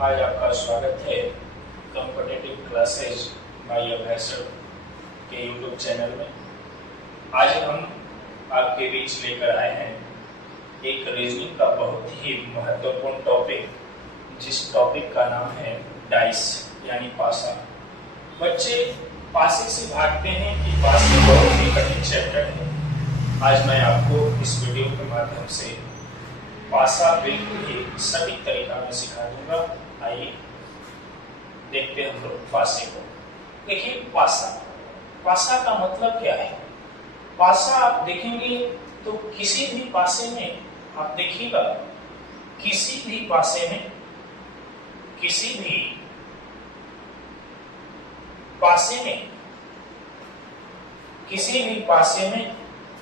आज आपका स्वागत है कॉम्पिटिटिव क्लासेज बाय अभय सर के यूट्यूब चैनल में। आज हम आपके बीच लेकर आए हैं एक रीजनिंग का बहुत ही महत्वपूर्ण टॉपिक, जिस टॉपिक का नाम है डाइस यानी पासा। बच्चे पासे से भागते हैं कि पासे बहुत ही कठिन चैप्टर है। आज मैं आपको इस वीडियो के माध्यम से पासा बिल्कुल ही सटीक तरीका में सिखा दूंगा। आइए देखते हैं हम लोग पासे को। देखिए पासा का मतलब क्या है। पासा आप देखेंगे तो किसी भी पासे में आप देखिएगा, किसी भी पासे में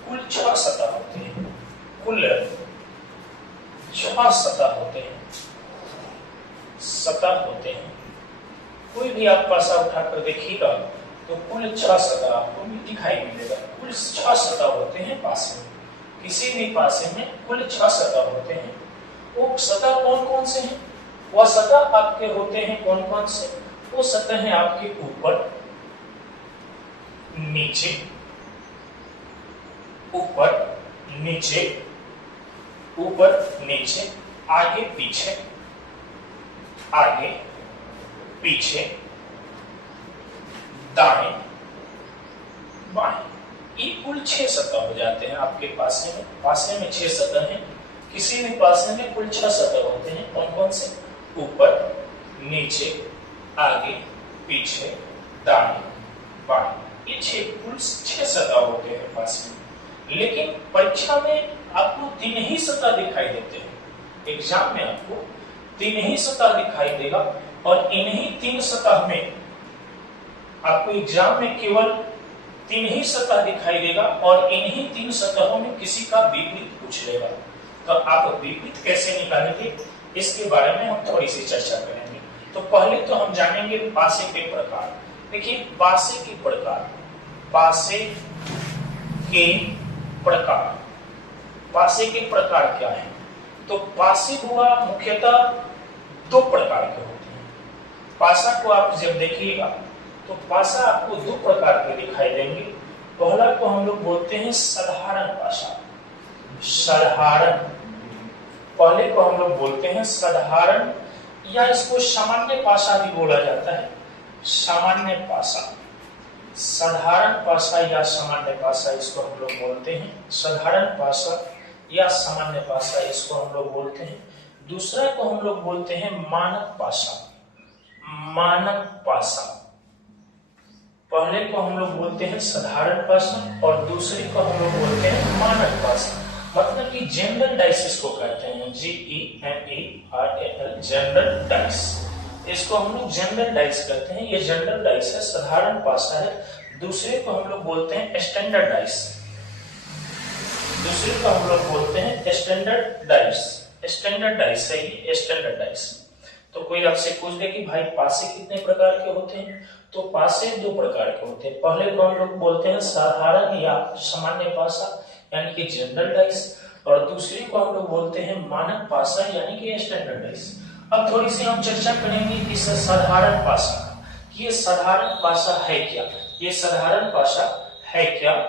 कुल 6 सतह होते हैं। कुल 6 सतह होते हैं। कोई भी आप पासा उठाकर देखिएगा तो कुल 6 सतह आपको दिखाई मिलेगा। कुल 6 सतह होते हैं पासे में। किसी भी पासे में कुल 6 सतह होते हैं। वो सतह कौन कौन से हैं? वह सतह आपके होते हैं कौन कौन से? वो सतह हैं आपके ऊपर नीचे, आगे पीछे, दाएं बाएं। ये कुल 6 सतह हो जाते हैं आपके पासे में। पासे में 6 सतह हैं। किसी भी पासे में कुल 6 सतह होते हैं। कौन कौन से? ऊपर नीचे, आगे पीछे, दाएं बाएं। ये कुल 6 सतह होते हैं पासे में। लेकिन परीक्षा में आपको 3 ही सतह दिखाई देते हैं। एग्जाम में आपको 3 ही सतह दिखाई देगा और इन्हीं 3 सतह में आपको एग्जाम में केवल 3 ही सतह दिखाई देगा और इन्हीं 3 सतहों में किसी का विपरीत पूछ लेगा। तो आप विपरीत कैसे निकालेंगे, इसके बारे में हम थोड़ी सी चर्चा करेंगे। तो पहले तो हम जानेंगे पासे के प्रकार। देखिए पासे के प्रकार क्या है? तो पासे हुआ मुख्यतः 2 प्रकार के होते हैं। पासा को आप जब देखिएगा तो पासा आपको 2 प्रकार के दिखाई देंगे। पहला को हम लोग बोलते हैं साधारण पासा। पहले को हम लोग बोलते हैं साधारण, या इसको सामान्य पासा भी बोला जाता है। साधारण पासा या सामान्य पासा इसको हम लोग बोलते हैं। साधारण पासा या सामान्य पासा इसको हम लोग बोलते हैं। दूसरा को हम लोग बोलते हैं मानक पासा। पहले को हम लोग बोलते हैं साधारण पासा और दूसरे को हम लोग बोलते हैं मानक पासा। मतलब कि जनरल डाइस इसको कहते हैं, GENERAL, जनरल डाइस। इसको हम लोग जनरल डाइस कहते हैं। ये जनरल डाइस है, साधारण पासा है। दूसरे को हम लोग बोलते हैं स्टैंडर्ड डाइस। स्टैंडर्ड डाइस है ये, स्टैंडर्ड डाइस। तो कोई आपसे पूछ दे कि भाई पासे कितने प्रकार के होते हैं, तो पासे 2 प्रकार के होते हैं। पहले को हम लोग बोलते हैं साधारण या सामान्य पासा यानी कि जनरल डाइस, और दूसरे को हम लोग बोलते हैं मानक पासा यानी कि स्टैंडर्ड डाइस। अब थोड़ी सी हम चर्चा करेंगे इस साधारण पासा का। ये साधारण पासा है क्या?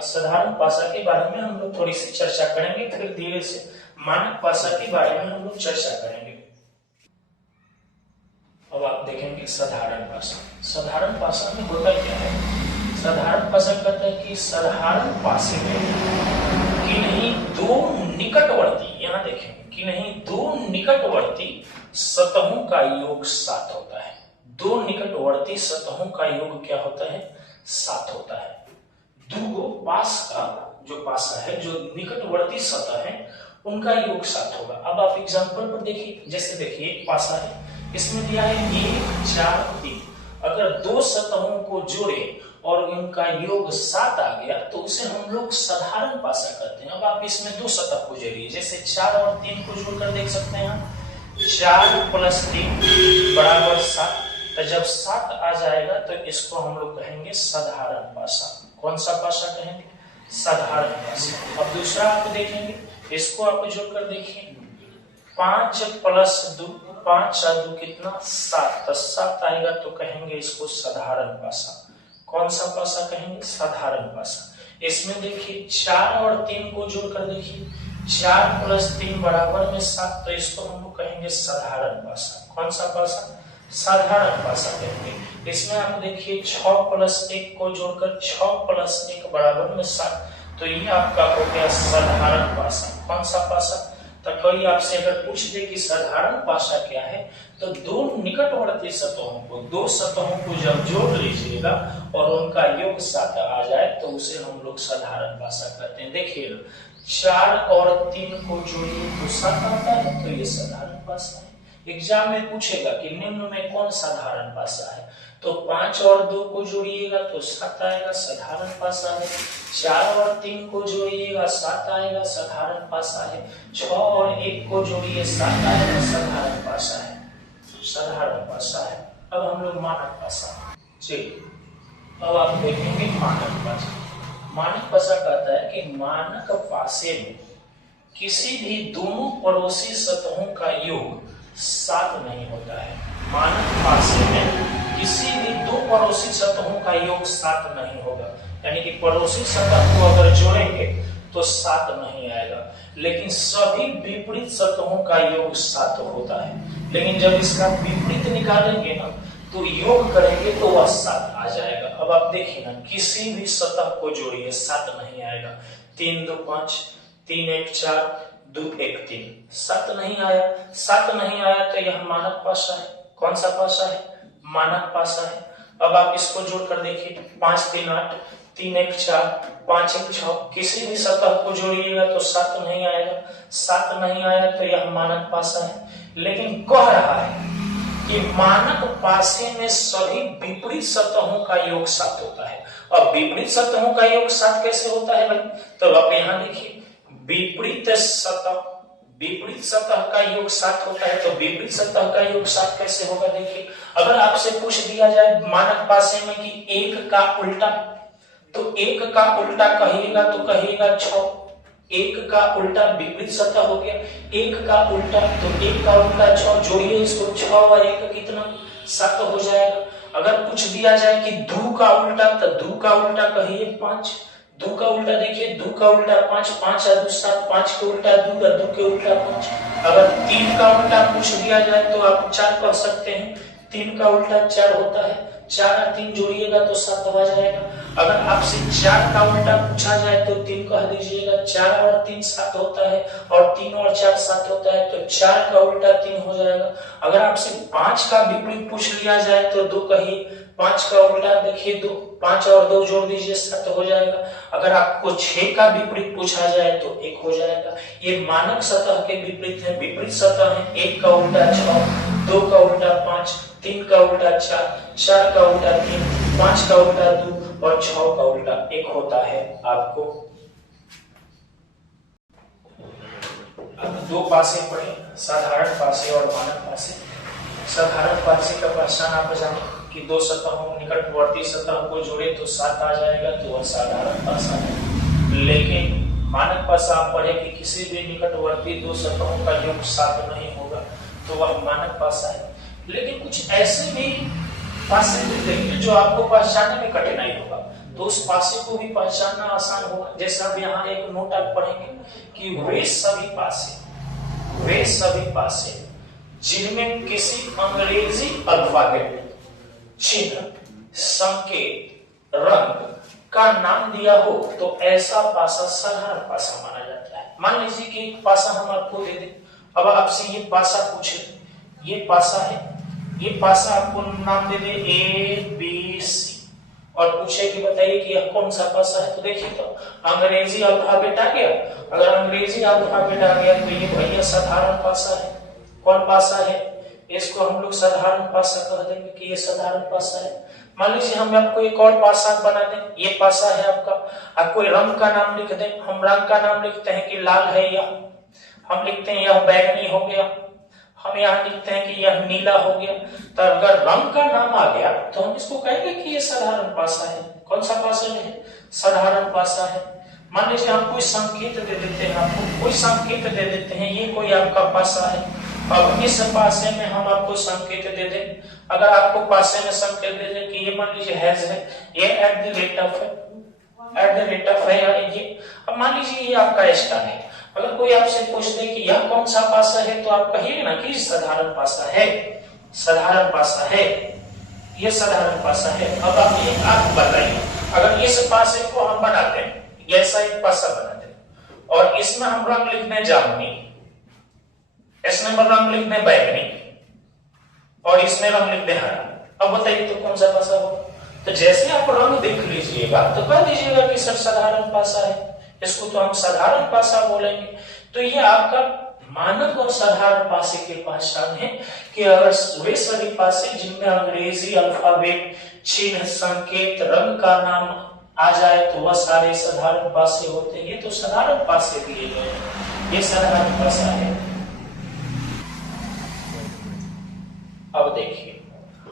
साधारण पासा के बारे में हम लोग थोड़ी सी चर्चा करेंगे, फिर धीरे से मानक पासा के बारे में हम लोग चर्चा करेंगे। अब आप देखेंगे साधारण पासा में होता क्या है। साधारण पासा कहता है कि साधारण पासे में किन्हीं 2 निकटवर्ती, यहाँ देखें किन्हीं 2 निकटवर्ती सतहों का योग 7 होता है। 2 निकटवर्ती सतहों का योग क्या होता है? 7 होता है। 2 पास का जो पासा है, जो निकटवर्ती सतह है, उनका योग 7 होगा। अब आप एग्जांपल पर देखिए, जैसे देखिए एक पासा है, इसमें दिया है 1 4 3। अगर 2 सतहों को जोड़े और उनका योग 7 आ गया तो उसे हम लोग साधारण पासा कहते हैं। अब आप इसमें 2 सतह को जोड़िए, जैसे 4 और 3 को जोड़कर देख सकते हैं हम। 4 + 3 = 7। तो जब 7 आ जाएगा तो इसको हम लोग कहेंगे साधारण पासा। कौन सा पासा कहेंगे? साधारण पासा। अब दूसरा आप देखेंगे, इसको आप जोड़कर देखिए, 5 + 2, 5 और 2 कितना 7, तो 7 आएगा तो कहेंगे इसको साधारण पासा। कौन सा पासा कहेंगे? साधारण पासा। इसमें देखिए 4 और 3 को जोड़कर देखिए 4 + 3 = 7, तो इसको हम लोग कहेंगे साधारण पासा। कौन सा पासा? साधारण पासा कहेंगे। इसमें आप देखिए 6 + 1 को जोड़कर 6 + 1 = 7, तो ये आपका हो गया साधारण पासा। कौन सा पासा? तो कोई आपसे अगर पूछ दे कि साधारण पासा क्या है, तो दो निकटवर्ती सतहों को, दो सतहों को जब जोड़ लीजिएगा और उनका योग 7 आ जाए तो उसे हम लोग साधारण पासा कहते हैं। देखिए 4 और 3 को जोड़िए तो 7 आता है, तो ये साधारण पासा है। एग्जाम में पूछेगा कि निम्न में कौन साधारण पासा है, तो 5 और 2 को जोड़िएगा तो 7 आएगा, साधारण पासा है। 4 और 3 को जोड़िएगा 7 आएगा, साधारण पासा है। 6 और 1 को जोड़िए 7 आएगा, साधारण पासा है। साधारण पासा है। अब हम लोग मानक पासा। चलिए अब आप देखेंगे मानक पासा। मानक पासा कहता है कि मानक पासे में किसी भी दोनों पड़ोसी सतहों का योग 7 नहीं होता है। मानक पासे में किसी भी दो पड़ोसी सतहों का योग 7 नहीं होगा, यानी कि पड़ोसी सतह को अगर जोड़ेंगे तो 7 नहीं आएगा, लेकिन सभी विपरीत सतहों का योग 7 होता है। लेकिन जब इसका विपरीत निकालेंगे ना तो योग करेंगे तो वह 7 आ जाएगा। अब आप देखिए ना, किसी भी सतह को जोड़िए 7 नहीं आएगा। 3 2 5, 3 1 4, 2 1 3, 7 नहीं आया। 7 नहीं आया तो यह मानक पासा है। कौन सा पासा है? मानक पासा है। अब आप इसको जोड़कर देखिए 5 3 8, 3 1 4, 5 1 6, किसी भी सतह को जोड़िएगा तो 7 नहीं आएगा। 7 नहीं आया तो यह मानक पासा है। लेकिन कह रहा है कि मानक पासे में सभी विपरीत सतहों का योग 7 होता है। अब विपरीत सतहों का योग 7 कैसे होता है भाई? तो आप यहाँ देखिए विपरीत सतह का योग 7 होता है, तो विपरीत सतह का योग 7 कैसे होगा? देखिए अगर आपसे पूछ दिया जाए मानक पासे में कि 1 का उल्टा, तो 1 का उल्टा कहिएगा तो कहिएगा 6। 1 का उल्टा विपरीत सतह हो गया। 1 का उल्टा, तो 1 का उल्टा 6, जोड़िए इसको 6 और 1 कितना 7 हो जाएगा। अगर पूछ दिया जाए कि 2 का उल्टा, तो 2 का उल्टा कहिए 5। 2 का उल्टा देखिए 2 का उल्टा 5, 5 और 2 7, 5 के उल्टा 2 और 2 के उल्टा 5। अगर 3 का उल्टा पूछ दिया जाए तो आप 4 कर सकते हैं। 3 का उल्टा 4 होता है, 4 और 3 जोड़िएगा तो 7 आ जाएगा। अगर आपसे 4 का उल्टा पूछा जाए तो 3 कह दीजिएगा। 4 और 3 7 होता है, और 3 और 4 7 होता है, तो 4 का उल्टा 3 हो जाएगा। अगर आपसे 5 का विपरीत पूछ लिया जाए तो 2 कहिए। 5 का उल्टा देखिए 2, 5 और 2 जोड़ दीजिए 7 हो जाएगा। अगर आपको 6 का विपरीत पूछा जाए तो 1 हो जाएगा। ये मानक सतह के विपरीत है। विपरीत सतह है 1 का उल्टा 6, 2 का उल्टा 5, 3 का उल्टा 4, 4 का उल्टा 3, 5 का उल्टा 2 और 6 का उल्टा 1 होता है आपको। अब 2 पासे पढ़े, साधारण पासे और मानक पासे। साधारण पासे का पहचान आप जाने कि दो सतहों निकटवर्ती सतह को जोड़े तो 7 आ जाएगा, तो वह साधारण पासा है। लेकिन मानक पासा आप पढ़े कि किसी भी निकटवर्ती दो सतहों का योग 7 नहीं होगा, तो वह मानक पासा है। लेकिन कुछ ऐसे भी पासे मिलेंगे जो आपको पहचानने में कठिनाई होगा, तो उस पासे को भी पहचानना आसान होगा। जैसे अब यहाँ एक नोट आप पढ़ेंगे कि वे सभी पासे जिनमें किसी अंग्रेजी अल्फाबेट, चिन्ह, संकेत, रंग का नाम दिया हो तो ऐसा पासा साधारण पासा माना जाता है। मान लीजिए कि एक पासा हम आपको दे दें। अब आपसे ये पासा पूछे, ये पासा है, ये पासा आपको नाम दे दे ABC और पूछे कि बताइए कि यह कौन सा पासा है, तो देखिए तो अंग्रेजी अल्फाबेट आ गया। अगर अंग्रेजी अल्फाबेट आ गया तो ये भैया साधारण पासा है। कौन पासा है? इसको हम लोग साधारण पासा कह देंगे कि ये साधारण पासा है। मान लीजिए हम आपको एक और पासा बना दें, ये पासा है आपका। आप कोई रंग का नाम लिख दें, हम रंग का नाम लिखते हैं कि लाल है, या हम लिखते हैं यह बैगनी हो गया, हम यहाँ लिखते हैं कि यह नीला हो गया। तो अगर रंग का नाम आ गया तो हम इसको कहेंगे कि ये साधारण पासा है। कौन सा पासा है? साधारण पासा है। मान लीजिए हम कोई संकेत दे देते हैं, आपको कोई संकेत दे देते हैं, ये कोई आपका पासा है। अब इस पासे में हम आपको संकेत दे दें, अगर आपको पासे में संकेत दे दें कि ये मान लीजिए हैज है, ये एट द रेट ऑफ है या ये, अब मान लीजिए ये आपका स्टार है। अगर कोई आपसे पूछ दे कि यह कौन सा पासा है, तो आप कहिए ना कि साधारण पासा है, साधारण पासा है, ये साधारण पासा है। अब आप बताइए, अगर इस पासे को हम बनाते हैं, ऐसा एक पासा बनाते हैं और इसमें हम रंग लिखने जामुनी, इसमें रंग लिखने बैगनी और इसमें रंग लिखने हरा, अब बताइए तो कौन सा पासा होगा? तो जैसे आप रंग देख लीजिएगा तो कह दीजिएगा कि सर साधारण पासा है, इसको तो हम साधारण पासा बोलेंगे। तो ये आपका मानक और साधारण पासे के पहचान है कि अगर वे सभी पासे जिनमें अंग्रेजी अल्फाबेट, चिन्ह, संकेत, रंग का नाम आ जाए तो वह सारे साधारण पासे होते हैं। ये तो साधारण पासे दिए गए हैं, ये साधारण पासा है। अब देखिए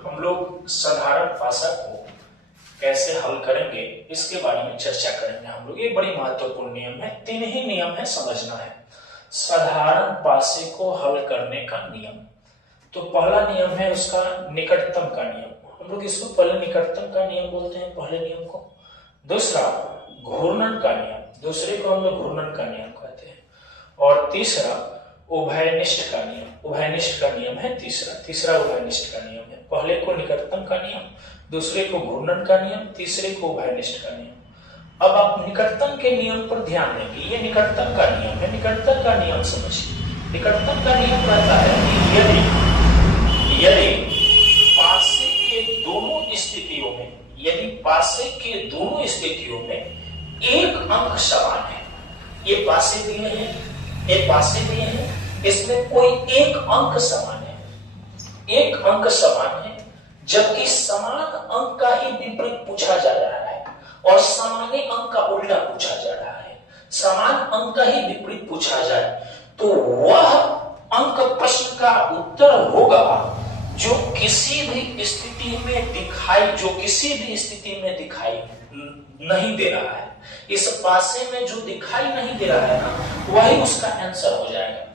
हम लोग साधारण पासा को कैसे हल करेंगे इसके बारे में चर्चा करेंगे हम लोग। ये बड़ी महत्वपूर्ण नियम है, 3 ही नियम है, समझना है। साधारण पासे को हल करने का नियम, तो पहला नियम है उसका निकटतम का नियम, हम लोग इसको पहले निकटतम का नियम बोलते हैं, पहले नियम को। दूसरा घूर्णन का नियम, दूसरे को हम लोग घूर्णन का नियम कहते हैं। और तीसरा उभयनिष्ठ का नियम, उभयनिष्ठ का नियम है तीसरा उभयनिष्ठ का नियम है। पहले को निकटतम का नियम, दूसरे को घूर्णन का नियम, तीसरे को उभयनिष्ठ का नियम। अब आप निकटतम के नियम पर ध्यान देंगे, ये निकटतम का नियम है। निकटतम का नियम समझिए, निकटतम का नियम कहता है कि यदि पासे के दोनों स्थितियों में, यदि पासे के दोनों स्थितियों में एक अंक समान है, ये पासे दिए हैं, एक पासे दिए हैं, इसमें कोई एक अंक समान है, एक अंक समान है, जबकि समान अंक का ही विपरीत पूछा जा रहा है और समान अंक का उल्टा पूछा जा रहा है, समान अंक का ही विपरीत पूछा जाए तो वह अंक प्रश्न का उत्तर होगा जो किसी भी स्थिति में दिखाई, जो किसी भी स्थिति में दिखाई नहीं दे रहा है। इस पासे में जो दिखाई नहीं दे रहा है ना, वही उसका आंसर हो जाएगा।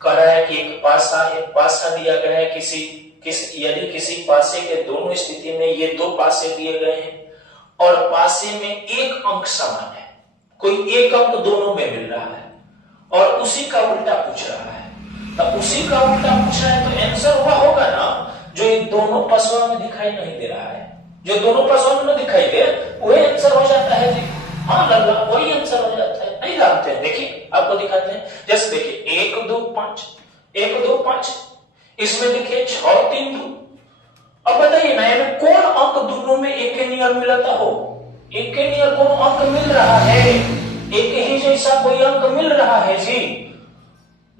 कह रहा है कि एक पासा है, पासा दिया गया है यदि किसी पासे के दोनों स्थिति में ये 2 पासे दिए गए हैं और पासे में एक अंक समान है, कोई एक अंक दोनों में मिल रहा है और उसी का उल्टा पूछ रहा है, तब उसी का उल्टा पूछ रहा है तो आंसर वह होगा ना जो इन दोनों पासों में दिखाई नहीं दे रहा है। जो दोनों पासों में दिखाई दे वही आंसर हो जाता है जी। हाँ लल्ला, वही आंसर हो जाता है। नहीं जानते हैं, देखिए आपको दिखाते हैं। जैसे देखिए 1 2 5, 1 2 5, इसमें देखिए 6 3 2। अब बताइए ना यानी कौन अंक दोनों में एक के नियर मिलता हो? एक के नियर कौन अंक मिल रहा है? एक ही जैसा कोई अंक मिल रहा है जी।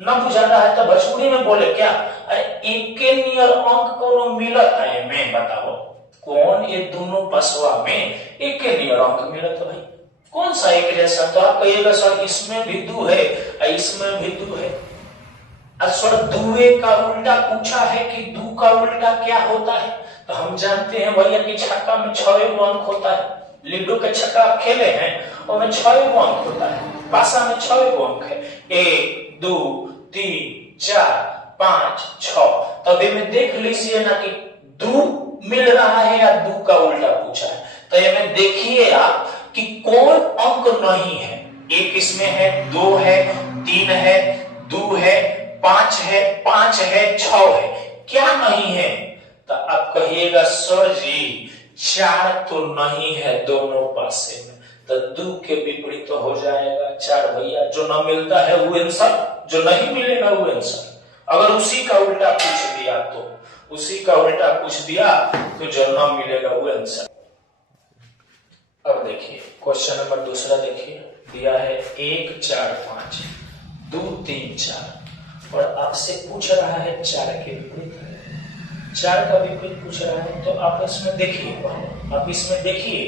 न बुझा रहा है तो भोजपुरी में बोले क्या, अरे एक के नियर अंक कौन मिलत है? मैं बताओ कौन ये दोनों पसवा में एक के नियर अंक मिलत है भाई? कौन सा एक जैसा? तो आप कहिएगा सर इसमें भी 2 है, इसमें भी 2 है। सर दुए का उल्टा पूछा है कि 2 का उल्टा क्या होता है? तो हम जानते हैं भैया कि छक्का में 6 अंक होता है। लूडो के छक्का खेले हैं और में 6 अंक होता है, पासा में 6 अंक है, 1 2 3 4 5 6। तभी में देख लीजिए ना कि 2 मिल रहा है या 2 का उल्टा पूछा है। तो ये में देखिए आप कि कौन अंक नहीं है। एक इसमें है, 2 है, 3 है, 2 है, 5 है, 5 है, 6 है, क्या नहीं है? तो आप कहिएगा सर जी 4 तो नहीं है दोनों पासे में, तो 2 के विपरीत तो हो जाएगा 4 भैया। जो न मिलता है वो आंसर, जो नहीं मिलेगा वो आंसर। अगर उसी का उल्टा पूछ दिया तो उसी का उल्टा पूछ दिया तो जो न मिलेगा वो आंसर। अब देखिए क्वेश्चन नंबर दूसरा देखिए, दिया है 1 4 5 2 3 4 और आपसे पूछ रहा है 4 के विपरीत, 4 का विपरीत पूछ रहा है। तो आप इसमें देखिए, आप इसमें देखिए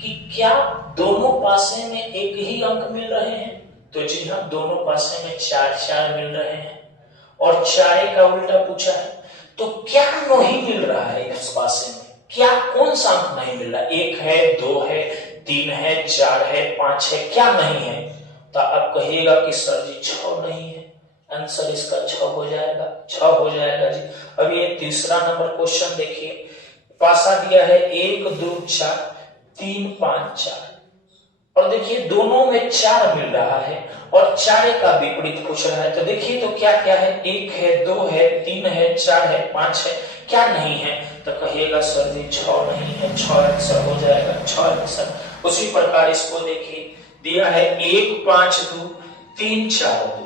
कि क्या दोनों पासे में एक ही अंक मिल रहे हैं? तो जी हाँ, दोनों पासे में 4 4 मिल रहे हैं और 4 का उल्टा पूछा है। तो क्या नहीं मिल रहा है इस पासे में? क्या कौन सा अंक नहीं मिल रहा? 1 है, 2 है, 3 है, 4 है, 5 है, क्या नहीं है? तो आप कहिएगा कि सर जी 6 नहीं है। आंसर इसका 6 हो जाएगा, 6 हो जाएगा जी। अब ये तीसरा नंबर क्वेश्चन देखिए, पासा दिया है 1 2 4 3 5 4 और देखिए दोनों में 4 मिल रहा है और 4 का विपरीत पूछ रहा है। तो देखिए तो क्या क्या है, 1 है, 2 है, 3 है, 4 है, 5 है, क्या नहीं है? तो कहिएगा सर जी 6 नहीं है, 6 आंसर हो जाएगा, 6 आंसर। उसी प्रकार इसको देखिए, दिया है 1 5 2 3 4 2,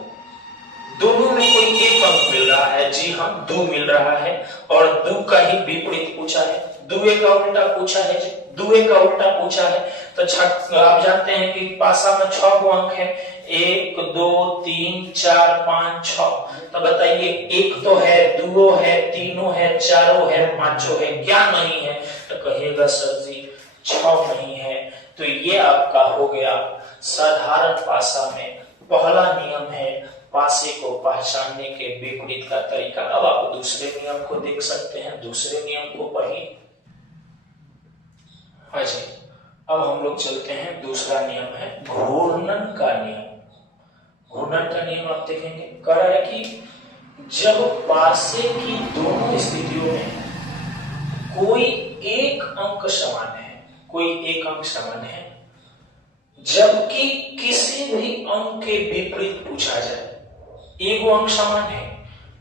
दोनों में कोई एक अंक मिल रहा है जी, हम 2 मिल रहा है और 2 का ही विपरीत पूछा है, 2 का उल्टा पूछा है जी, 2 का उल्टा पूछा है। तो आप जानते हैं कि पासा में 6 गो अंक है, 1 2 3 4 5 6। तो बताइए 1 तो है, 2 है, 3 है, 4 है, 5 है, क्या नहीं है? तो कहिएगा सर जी 6 नहीं है। तो ये आपका हो गया साधारण पासा में पहला नियम है पासे को पहचानने के विपरीत का तरीका। अब आप दूसरे नियम को देख सकते हैं, दूसरे नियम को पढ़िए। हाँ जी, अब हम लोग चलते हैं, दूसरा नियम है घूर्णन का नियम। घूर्णन का नियम आप देखेंगे, कह रहा है कि जब पासे की दोनों स्थितियों में कोई एक अंक समान है, कोई एक अंक समान है, जबकि किसी भी अंक के विपरीत पूछा जाए, एक अंक समान है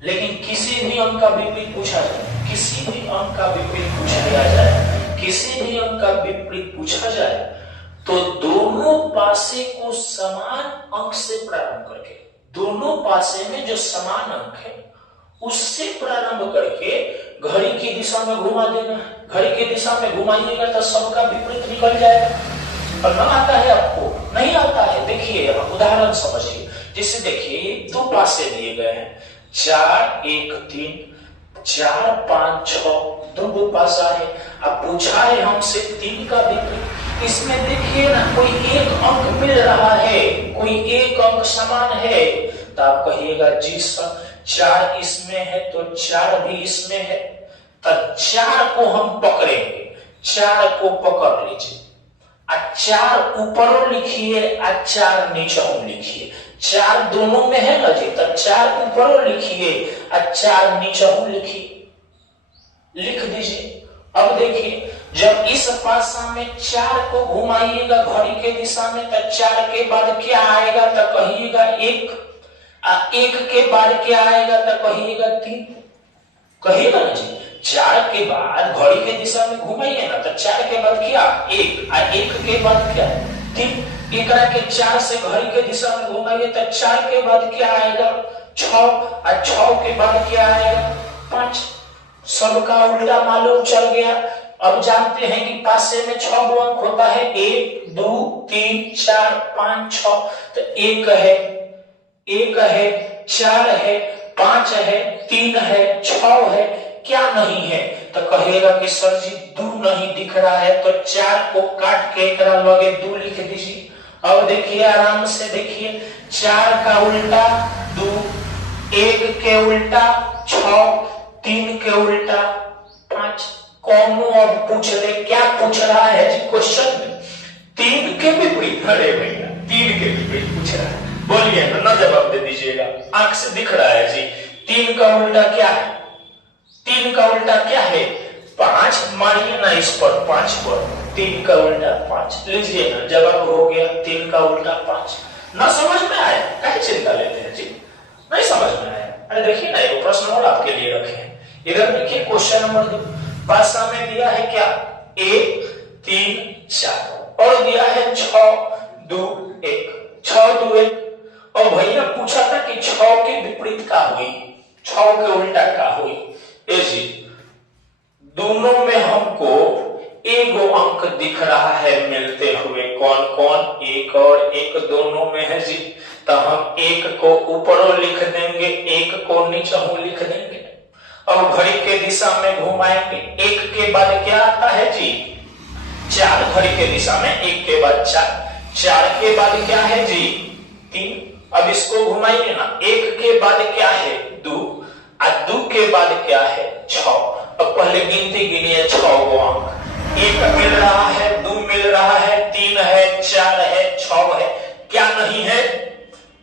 लेकिन किसी भी अंक का विपरीत पूछा जाए, किसी भी अंक का विपरीत पूछा जाए, किसी भी अंक का विपरीत पूछा जाए, तो दोनों पासे को समान अंक से प्रारंभ करके, दोनों पासे में जो समान अंक है उससे प्रारंभ करके घड़ी की दिशा में घुमा देना। घड़ी की दिशा में घुमाइएगा तो सबका विपरीत निकल जाएगा। और ना आता है आपको, नहीं आता है, देखिए उदाहरण समझिए। जैसे देखिए 2 पासे दिए गए हैं, 4 1 3 4 5 6, 2 पासा है। अब पूछा है हमसे 3 का विपरीत, इसमें देखिए ना कोई एक अंक मिल रहा है, कोई एक अंक समान है। तो आप कहिएगा जी सर 4 इसमें है तो 4 भी इसमें है, तो 4 को हम पकड़ेंगे, 4 को पकड़ लीजिए, 4 ऊपर लिखिए, 4 नीचे लिखिए। 4 दोनों में है ना जी, तो 4 ऊपर लिखिए, 4 नीचे लिखिए, लिख दीजिए। अब देखिए जब इस पासा में 4 को घुमाइएगा घड़ी के दिशा में, तो 4 के बाद क्या आएगा? तो कहिएगा 1, 1 के बाद क्या आएगा? तो कहिएगा 3, कहिएगा ना जी। 4 के बाद घड़ी के दिशा में घुमाइए ना, तो 4 के बाद क्या? 1, 1 के बाद क्या? 3। एकरा के 4 से घड़ी के दिशा में घुमाइए तो 4 के बाद क्या आएगा? 6, और 6 के बाद क्या आएगा? 5। सबका उल्टा मालूम चल गया। अब जानते हैं कि पासे में 6 अंक होता है, 1 2 3 4 5 6। तो 1 है, 1 है, 4 है, 5 है, 3 है, 6 है, क्या नहीं है? तो कहेगा कि सर जी 2 नहीं दिख रहा है, तो 4 को काट के एक लगे 2 लिख दीजिए। अब देखिए आराम से देखिए, 4 का उल्टा 2, 1 के उल्टा 6, 3 के उल्टा 5। कौन अब पूछ ले, क्या पूछ रहा है जी क्वेश्चन में? 3 के विपरीत। अरे भैया 3 के विपरीत पूछ रहा है, बोलिए ना जवाब दे दीजिएगा। आंख से दिख रहा है जी। 3 का उल्टा क्या है? 3 का उल्टा क्या है? 5। मारिए ना इस पर, 5 पर। 3 का उल्टा 5 लीजिए ना, जवाब हो गया 3 का उल्टा 5। ना समझ में आया, काहे चिंता लेते हैं जी? नहीं समझ में आया? अरे देखिए ना, एक प्रश्न और आपके लिए रखे हैं। इधर देखिए क्वेश्चन नंबर 2, पासा में दिया है क्या? 1 3 4 और दिया है 6 2 1, 6 2 1। और भैया पूछा था कि 6 के विपरीत का हुई, 6 के उल्टा का हुई। जी दोनों में हमको एगो अंक दिख रहा है मिलते हुए, कौन कौन? 1 और 1 दोनों में है जी। तो हम 1 को ऊपरों लिख देंगे, 1 को नीचों लिख देंगे। अब घड़ी के दिशा में घुमाएंगे, 1 के बाद क्या आता है जी? 4। घड़ी के दिशा में 1 के बाद 4, 4 के बाद क्या है जी? 3। अब इसको घुमाइए ना, 1 के बाद क्या है? 2, और 2 के बाद क्या है? 6। अब पहले गिनती गिनिए 6 गो अंक, एक मिल रहा है, दो मिल रहा है, तीन है, चार है, छह है, क्या नहीं है?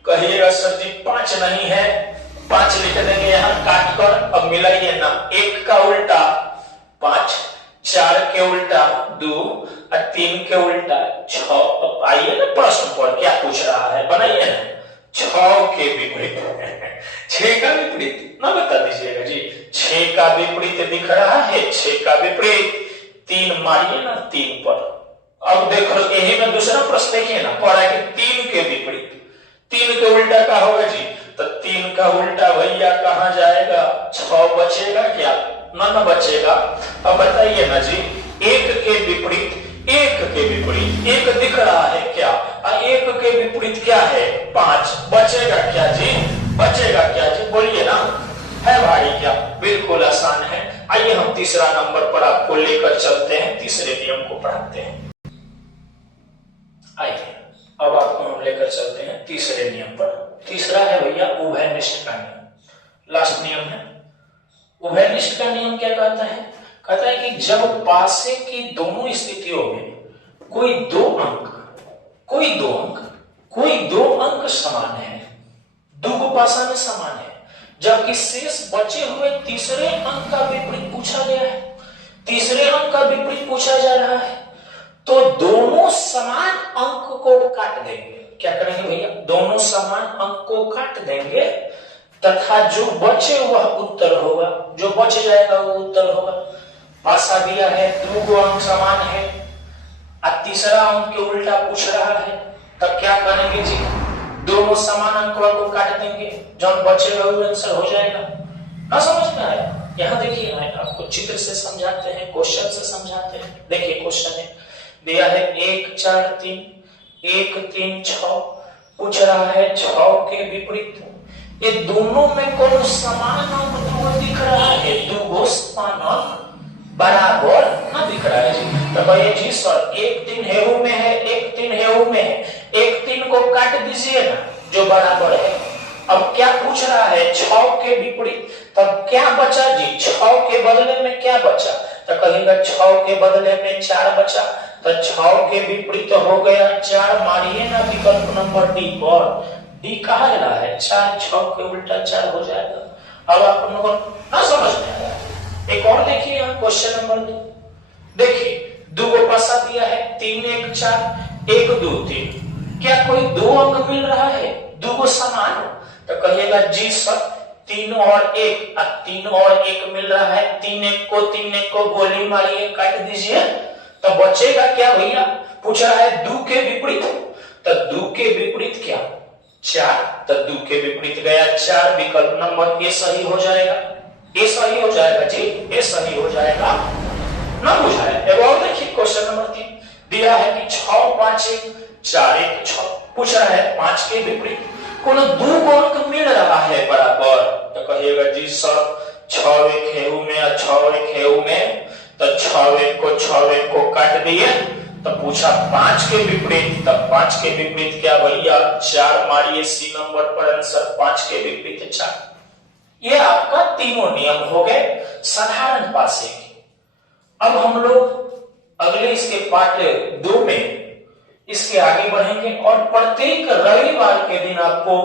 कहिएगा सर जी पांच नहीं है। पांच लिख देंगे यहां काट कर। अब मिलाइए ना, एक का उल्टा पांच, चार के उल्टा दो और तीन के उल्टा छह। अब आइए ना प्रश्न पर क्या पूछ रहा है, बनाइए ना। छह के विपरीत छह का विपरीत ना बता दीजिएगा जी। छह का विपरीत दिख रहा है, छह का विपरीत तीन मारिए ना तीन पर। अब देखो यही में दूसरा प्रश्न देखिए ना, पढ़ा कि तीन के विपरीत, तीन के उल्टा क्या होगा जी? तो तीन का उल्टा भैया कहां जाएगा? छह बचेगा क्या? ना बचेगा। अब बताइए ना जी, एक के विपरीत, एक के विपरीत एक दिख रहा है क्या? एक के विपरीत क्या है? पांच। बचेगा क्या जी? बचेगा क्या जी? बोलिए ना। है भाई क्या? बिल्कुल आसान है। आइए हम तीसरा नंबर पर आपको लेकर चलते हैं, तीसरे नियम को पढ़ाते हैं। आइए अब आपको हम लेकर चलते हैं तीसरे नियम पर। तीसरा है भैया उभयनिष्ठ का नियम, लास्ट नियम है। उभयनिष्ठ का नियम क्या कहता है? कहता है कि जब पासे की दोनों स्थितियों में कोई दो अंक समान है, दो पासा में समान है, जबकि शेष बचे हुए तीसरे अंक का विपरीत पूछा गया है, तीसरे अंक का विपरीत पूछा जा रहा है, तो दोनों समान अंक को काट देंगे। क्या करेंगे भैया? दोनों समान अंक को काट देंगे तथा जो बचे वह उत्तर होगा, जो बच जाएगा वो उत्तर होगा। पासा दिया है, दो अंक समान है और तीसरा अंक के उल्टा पूछ रहा है, तब क्या करेंगे जी? दोनों समान अंकों को काट देंगे, जो बचेगा वो आंसर हो जाएगा। ना समझ में आया? यहाँ देखिए आपको चित्र से समझाते हैं, क्वेश्चन से समझाते हैं। देखिए क्वेश्चन है दिया है 1 4 3, 1 3 6, पूछ रहा है 6 के विपरीत। ये दोनों में कौन समान अंक दो दिख रहा है? दो समान अंक बराबर ना दिख रहा है जी। तो भाई जी सर एक 3 हेऊ में है, एक 3 हेऊ में है, एक 3 को काट दीजिए ना जो बराबर है। अब क्या पूछ रहा है? 6 के विपरीत, तब क्या बचा जी? 6 के बदले में क्या बचा? तो कहेगा 6 के बदले में 4 बचा, तो 6 के विपरीत हो गया 4। मारिए ना विकल्प नंबर डी पर। डी कहा जा रहा है 4, 6 के उल्टा 4 हो जाएगा। अब आप लोगों को ना समझ में आया? एक और देखिए यहाँ क्वेश्चन नंबर 2 देखिए, दो को पासा दिया है 3 1 4, 1 2 3, क्या कोई दो अंक मिल रहा है? दो समान, तो कहिएगा जी सर 3 और 1, 3 और 1 मिल रहा है, 3 1 को गोली मारिए काट दीजिए, तो बचेगा क्या भैया? पूछ रहा है 2 के विपरीत, तो 2 के विपरीत क्या? 4, तो 2 के विपरीत गया 4। विकल्प नंबर ए सही हो जाएगा, ए सही हो जाएगा जी, ए सही हो जाएगा। ना बुझाया? एक और देखिए क्वेश्चन नंबर 3 दिया है कि 6 5 1 4 1 6, पूछ रहा है 5 के विपरीत कोनो दो अंक मिल रहा है बराबर, तो कहिएगा जी सर 6 1 हेऊ में और 6 1 हेऊ में, तो 6 1 को काट दिए, तो पूछा 5 के विपरीत, तब 5 के विपरीत क्या भैया? 4। मारिए सी नंबर पर आंसर 5 के विपरीत 4। ये आपका तीनों नियम हो गए साधारण पासे के। अब हम लोग अगले इसके पार्ट 2 में इसके आगे बढ़ेंगे और प्रत्येक रविवार के दिन आपको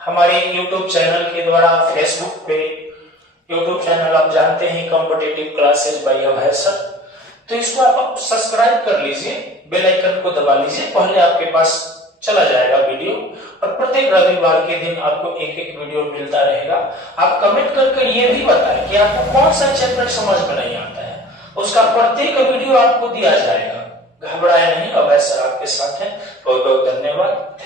हमारे YouTube चैनल के द्वारा, फेसबुक पे YouTube चैनल आप जानते हैं कॉम्पिटिटिव क्लासेस बाय अभय सर, तो इसको आप सब्सक्राइब कर लीजिए, बेल आइकन को दबा लीजिए, पहले आपके पास चला जाएगा वीडियो और प्रत्येक रविवार के दिन आपको एक एक वीडियो मिलता रहेगा। आप कमेंट करके ये भी बताएं कि आपको कौन सा चैप्टर समझ में नहीं आता है, उसका प्रत्येक वीडियो आपको दिया जाएगा। घबराए नहीं, अभय सर आपके साथ हैं। बहुत बहुत धन्यवाद।